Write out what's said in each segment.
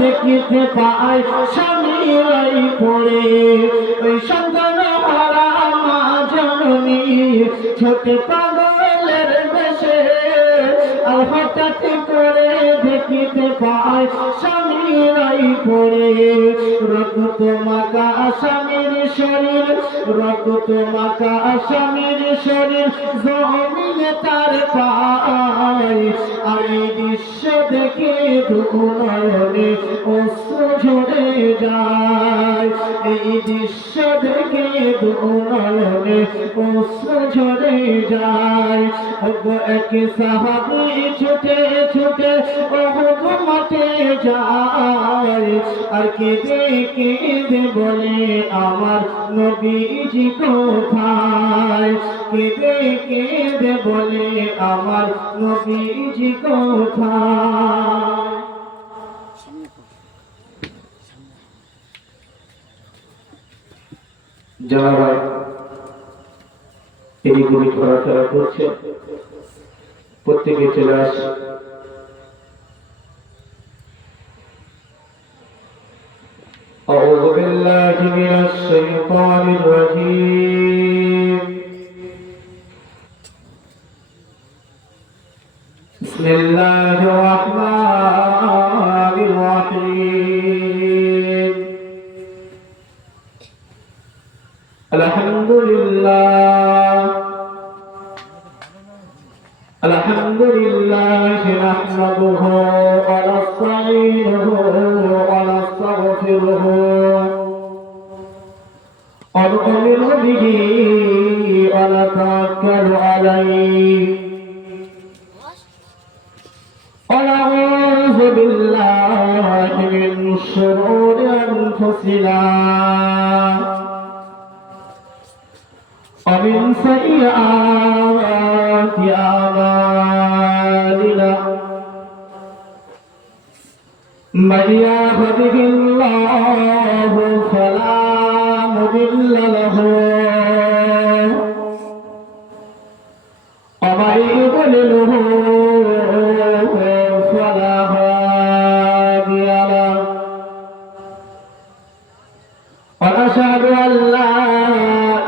দেখিতে পায় স্বামীরাই পড়ে ওই সন্তান হারা মা জননী ছোটে পাগলের বেশে আর হঠাৎ করে দেখিতে পায় স্বামীরাই পড়ে রক্ত মাখা স্বামীর শরীর রক্ত মাখা স্বামীর শরীর জমিনে তার পায় আর এই দৃশ্য দেখে দুনয়নে অশ্রু ঝরে যায় এই দৃশ্য দেখে দুনয়নে অশ্রু ঝরে যায় এক সাহাবী ছুটে ছুটে ওহুদ মাঠে যায় আর কেঁদে কেঁদে বলে আমার নবীজি কোথায় কেঁদে কেঁদে বলে আমার নবীজি কোথায় যারা এইগুলি ঘোরাফেরা করছে প্রত্যেকে চলে আসে أعوذ بالله من الشيطان الرجيم بسم الله الرحمن الرحيم الحمد لله الحمد لله نحمده ونستعينه ونستغفره ونؤمن به ونتوكل عليه ونعوذ بالله من شرور أنفسنا ومن سيئات أعمالنا من يهده الله فلا مضل له ومن يضلله فلا هادي له ونشهد أن لا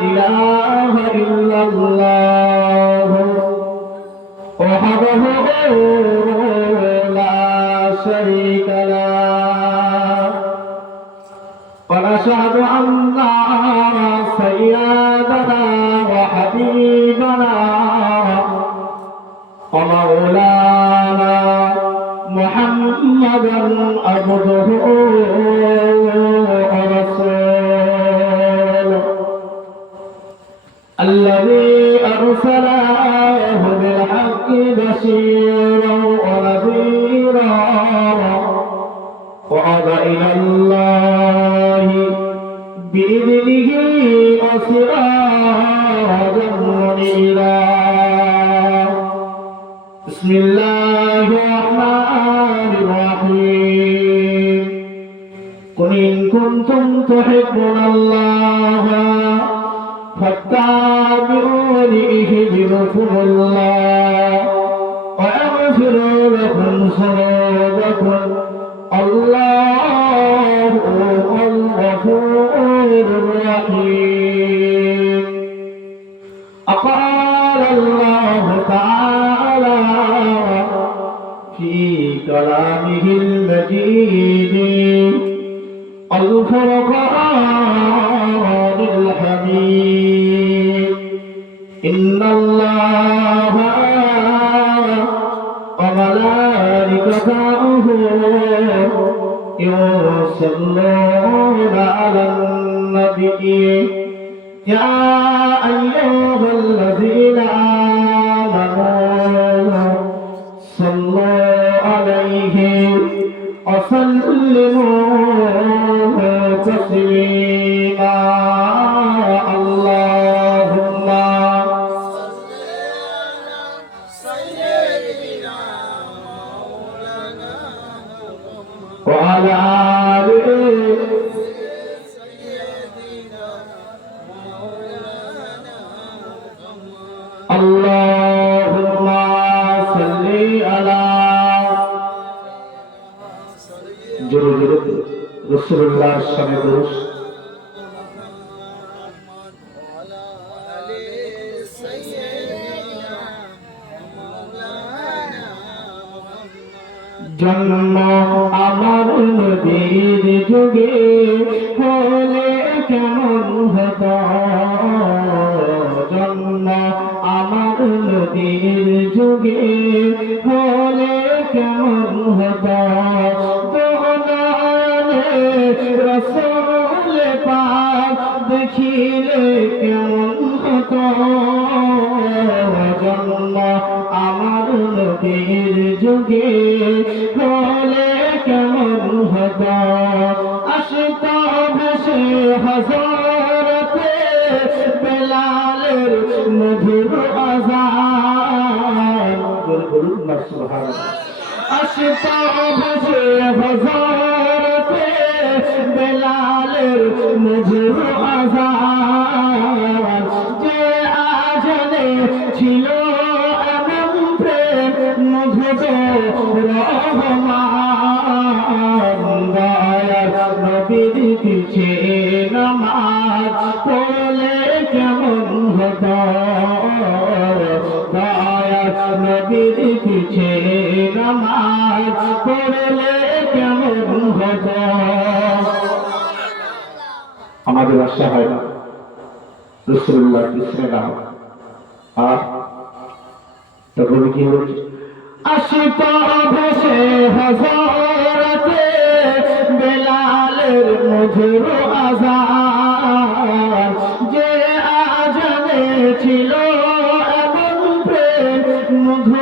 إله إلا الله وحده لا شريك له ونشهد أن سيدنا وحبيبنا ومولانا محمدا عبده ورسوله الذي أرسله بالحق بشيرا ونذيرا وعد إلى الله بإذنه وسراجا منيرا بسم الله الرحمن الرحيم قل إن كنتم تحبون الله فاتبعوني يحببكم الله ويغفر لكم ذنوبكم الله الغفور الرحيم قال الله تعالى في كلامه المجيد الفرقان الحميد إن الله وملائكته يصلون على النبي يا أيها الذين آمنوا صلوا عليه وسلموا تسليما اللهم صل على سيدنا مولانا وعلى آله سيدنا مولانا اللهم صل على জোরে জোরে রাসূলুল্লাহ সাল্লাল্লাহু আলাইহি ওয়াসাল্লাম জন্ম আমার নবীর যুগে হলে কেমন হতো, জন্ম আমার নবীর যুগে হলে কেমন হতো, রাসূল পাক দেখিলে কেমন হতো, জন্ম আমার নবীর যুগে হলে কেমন হতো, আসত ভেসে হযরতে বেলালের মধুর আযান, বলুন না সুবহানাল্লাহ। আসত ভেসে হযরতে বেলালের মধুর আযান, যে আজানে ছিল এমন প্রেম মুগ্ধ রহমান, দয়ার নবীর পিছে নামাজ পড়লে কেমন হতো, দয়ার নবীর পিছে নামাজ পড়লে কেমন হতো। আমাদের আশা হয় না রাসূলুল্লাহ পিছনে না, আর তখন কি হচ্ছে, আসত ভেসে হযরতে বেলালের মধুর আযান, যে আজানে ছিল এমন প্রেম মুগ্ধ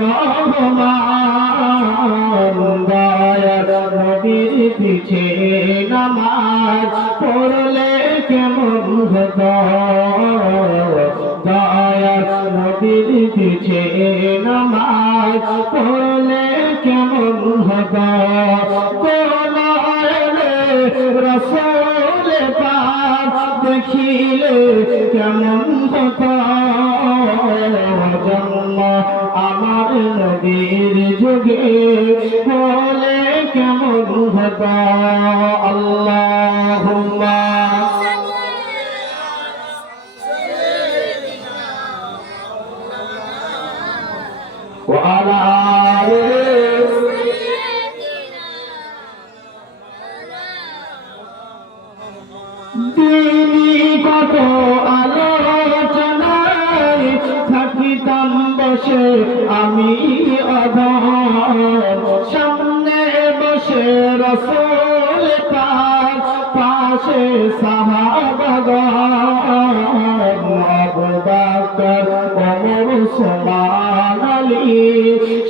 রহমান, দয়ার নবীর পিছে নামাজ পড়লে কেমন হতো, দয়ার নবীর পিছে নামাজ পড়লে কেমন হতো, রাসূল পাক দেখিলে কেমন হতো, জন্ম আমার নবীর যুগে হলে কেমন হতো। আল্লাহুম্মা ওয়া আলা কত আলোচনায় থাকিতাম বসে আমি অধম, সামনে বসে রাসূল পাক পাশে সাহাবাগণ, আবু বকর ওমর ওসমান আলী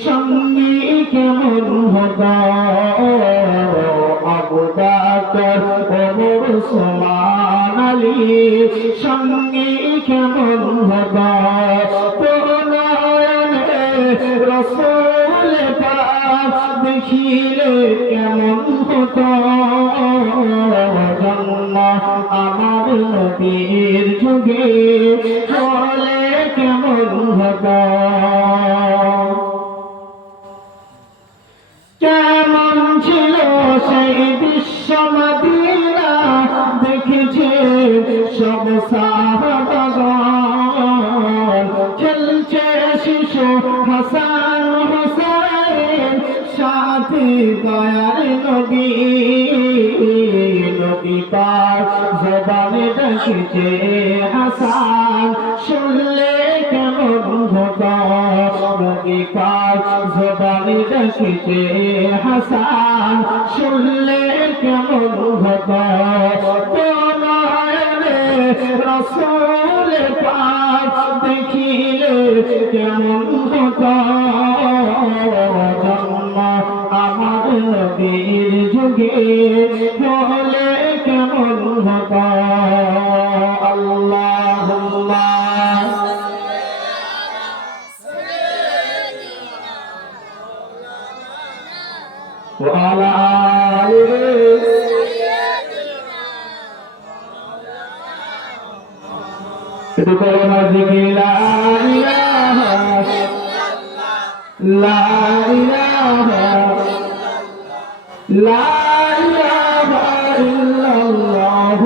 সঙ্গী কেমন হতো, আবু বকর ওমর ওসমান আলী সঙ্গী কেমন হতো, রাসূল পাক দেখিলে কেমন হতো, জন্ম আমার নবীর যুগে হলে কেমন হতো, কেমন ছিল সেই বিশ্ব মদিনা দেখেছে সব সাহাবাগণ, খেলছে শিশু হাসান হুসাইন সাথী দয়ার নবী, নবী পাক জবানে ডাকিছে হাসান শুনলে কেমন হতো, নবী পাক জবানে ডাকিছে হাসান শুনলে কেমন হতো, রাসূল পাক দেখিলে কেমন হতো, জন্ম আমার নবীর যুগে হলে কেমন হতো। আল্লাহুম্মা ওয়া আলা আলিহি itu kalima zikir la ilaha লা ইলাহা ইল্লাল্লাহ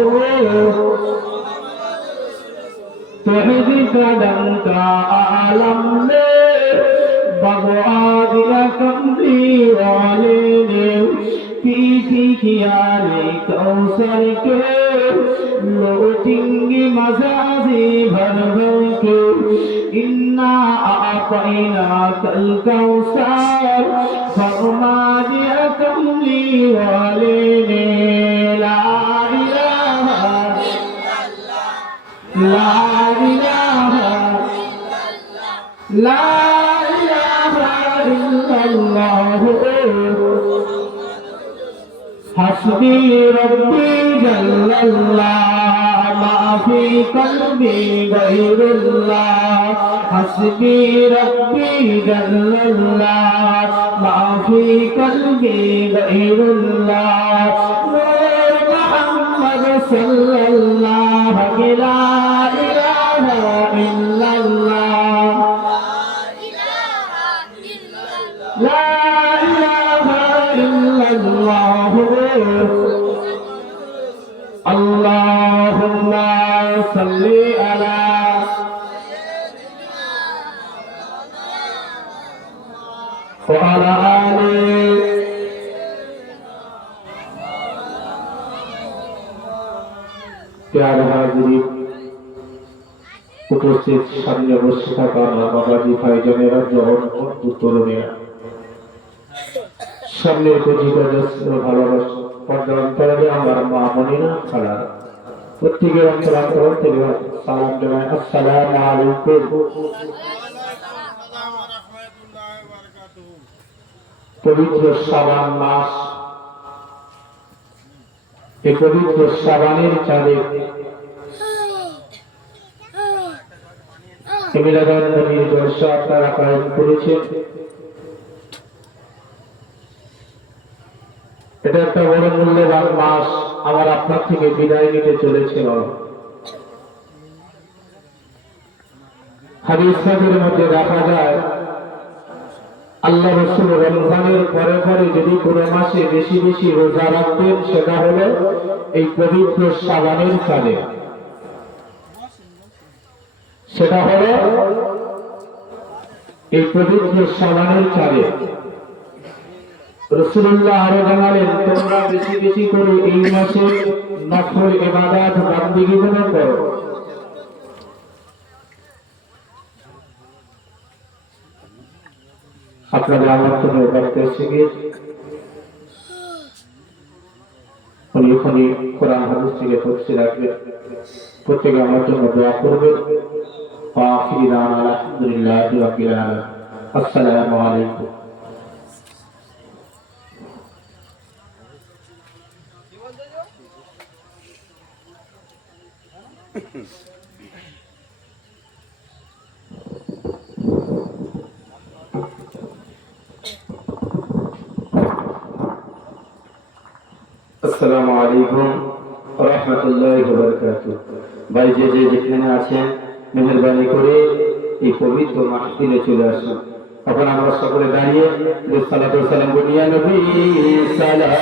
तोहदी कदम का आलम ने भगवा दिया कमली वाले ने पीती किया ने कौसर के लोटिंगी मजाजी भर भर के इन्ना आपैना कल कौसर भगवा दिया कमली वाले ने ला इलाहा ला لا إله إلا الله حسبي ربي جل الله ما في قلبي غير الله حسبي ربي جل الله ما في قلبي غير الله نور محمد صلى الله لا إله إلا الله لا إله إلا الله اللهم صل على وعلى آله प्यारे हाजिरीन उपस्थित सामने বসে থাকা বাবাজি ভাইজানেরা জওয়ান ও তরুণীরা সামনে কচিকা ভালোবাসা পর্যান্তরে আমার মা বোনেরা খালা প্রত্যেকের অন্তরান্তর থেকে সালাম জানাই আসসালামু আলাইকুম। পবিত্র শাবান মাস, এই পবিত্র শাবানের চাঁদে মিলাদ নবীর জলসা আপনারা কায়েম করেছেন। এটা একটা বড় মূল্যবান মাস আমার আপনার থেকে বিদায় নিতে চলেছে। হাদিস শরীফের মধ্যে দেখা যায় আল্লাহ রাসূল রমজানের পরে পরে যদি কোনো মাসে বেশি বেশি রোজা রাখতেন সেটা হলো এই পবিত্র শাবানের চাঁদে। সেটা হলো এই পবিত্র শাবানের চাঁদে। রাসূলুল্লাহ আরো জানালেন তোমরা বেশি বেশি করে এই মাসে নফল ইবাদত বান্দিগি করো। আপনাদের আমার জন্য করতে শিখে উনি কোরআন হাদিস থেকে তফসির রাখবেন। প্রত্যেকে আমার জন্য দোয়া করবেন। আখিরি দাওয়ানা আলহামদুলিল্লাহি রাব্বিল আলামিন। আসসালামু আলাইকুম। আসসালামু আলাইকুম ওয়া রাহমাতুল্লাহি ওয়া বারাকাতুহু। ভাই যে যেখানে আছেন মেহেরবানি করে এই পবিত্র মাহফিলে চলে আসুন। এখন আমরা সকলে দাঁড়িয়ে সালাতু ওয়া সালাম বলি ইয়া নবী সালাম